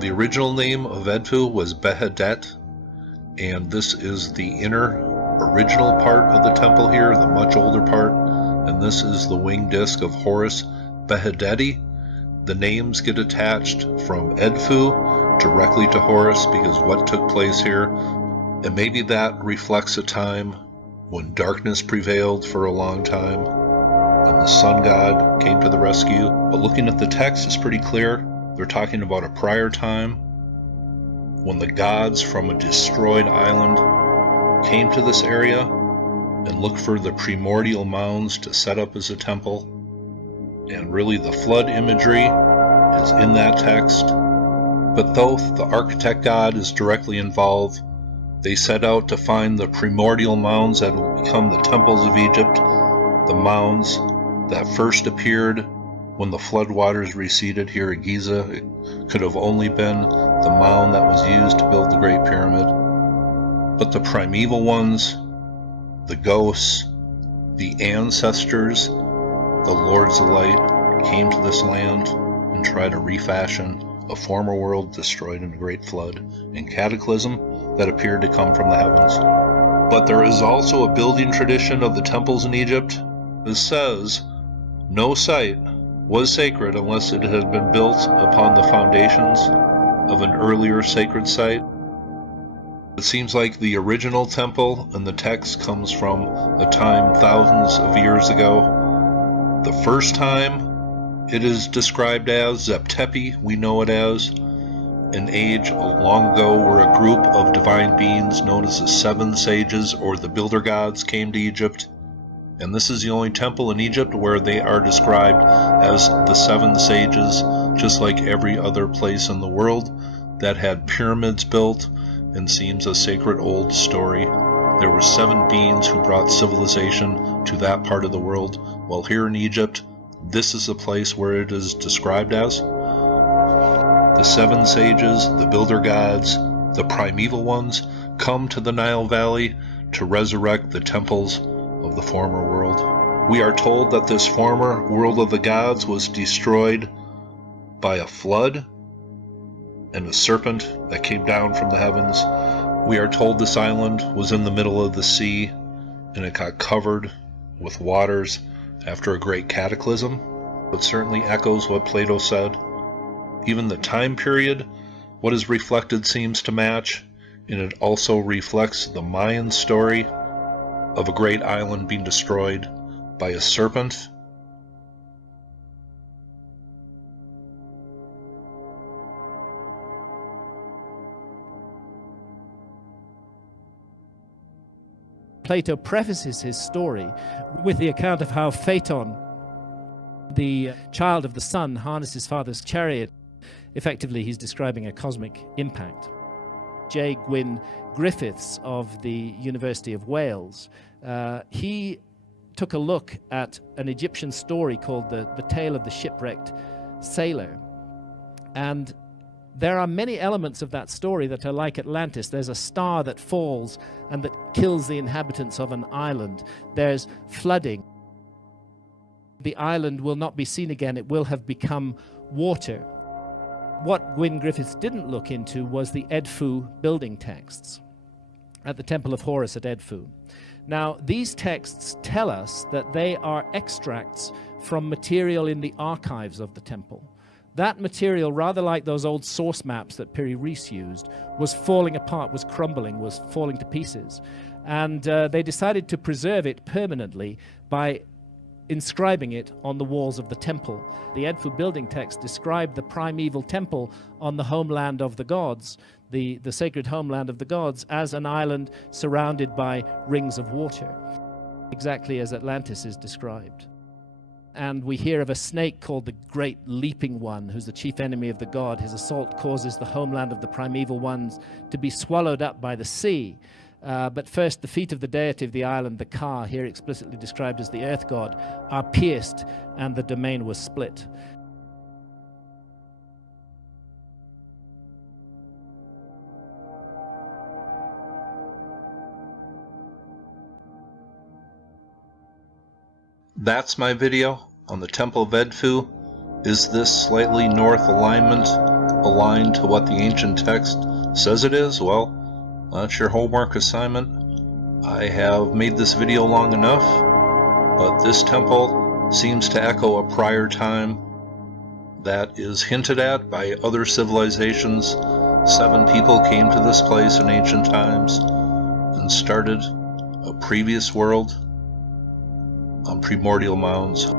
The original name of Edfu was Behedet, and this is the inner original part of the temple here, the much older part, and this is the winged disc of Horus Behedeti. The names get attached from Edfu directly to Horus because what took place here, and maybe that reflects a time when darkness prevailed for a long time and the sun god came to the rescue. But looking at the text, it's pretty clear they're talking about a prior time when the gods from a destroyed island came to this area and looked for the primordial mounds to set up as a temple. And really the flood imagery is in that text. But though the architect god is directly involved, they set out to find the primordial mounds that will become the temples of Egypt, the mounds that first appeared when the floodwaters receded here at Giza. It could have only been the mound that was used to build the Great Pyramid. But the primeval ones, the ghosts, the ancestors, the Lords of Light, came to this land and tried to refashion a former world destroyed in a great flood and cataclysm that appeared to come from the heavens. But there is also a building tradition of the temples in Egypt that says no site was sacred unless it had been built upon the foundations of an earlier sacred site. It seems like the original temple in the text comes from a time thousands of years ago. The first time it is described as Zeptepi, we know it as, an age long ago where a group of divine beings known as the Seven Sages or the Builder Gods came to Egypt. And this is the only temple in Egypt where they are described as the Seven Sages, just like every other place in the world that had pyramids built and seems a sacred old story. There were 7 beings who brought civilization to that part of the world, while here in Egypt, this is the place where it is described as. The 7 sages, the builder gods, the primeval ones, come to the Nile Valley to resurrect the temples of the former world. We are told that this former world of the gods was destroyed by a flood and a serpent that came down from the heavens. We are told this island was in the middle of the sea and it got covered with waters after a great cataclysm. It certainly echoes what Plato said. Even the time period, what is reflected seems to match, and it also reflects the Mayan story of a great island being destroyed by a serpent. Plato prefaces his story with the account of how Phaeton, the child of the sun, harnessed his father's chariot. Effectively, he's describing a cosmic impact. J. Gwyn Griffiths of the University of Wales, he took a look at an Egyptian story called the Tale of the Shipwrecked Sailor. And there are many elements of that story that are like Atlantis. There's a star that falls and that kills the inhabitants of an island. There's flooding. The island will not be seen again. It will have become water. What Gwyn Griffiths didn't look into was the Edfu building texts at the Temple of Horus at Edfu. Now, these texts tell us that they are extracts from material in the archives of the temple. That material, rather like those old source maps that Piri Reis used, was falling apart, was crumbling, was falling to pieces. And they decided to preserve it permanently by inscribing it on the walls of the temple. The Edfu building text described the primeval temple on the homeland of the gods, the sacred homeland of the gods, as an island surrounded by rings of water, exactly as Atlantis is described. And we hear of a snake called the Great Leaping One, who's the chief enemy of the god. His assault causes the homeland of the primeval ones to be swallowed up by the sea. But first, the feet of the deity of the island, the Ka, here explicitly described as the earth god, are pierced, and the domain was split. That's my video on the Temple of Edfu. Is this slightly north alignment aligned to what the ancient text says it is, well, that's your homework assignment. I have made this video long enough, but this temple seems to echo a prior time that is hinted at by other civilizations. 7 people came to this place in ancient times and started a previous world on primordial mounds.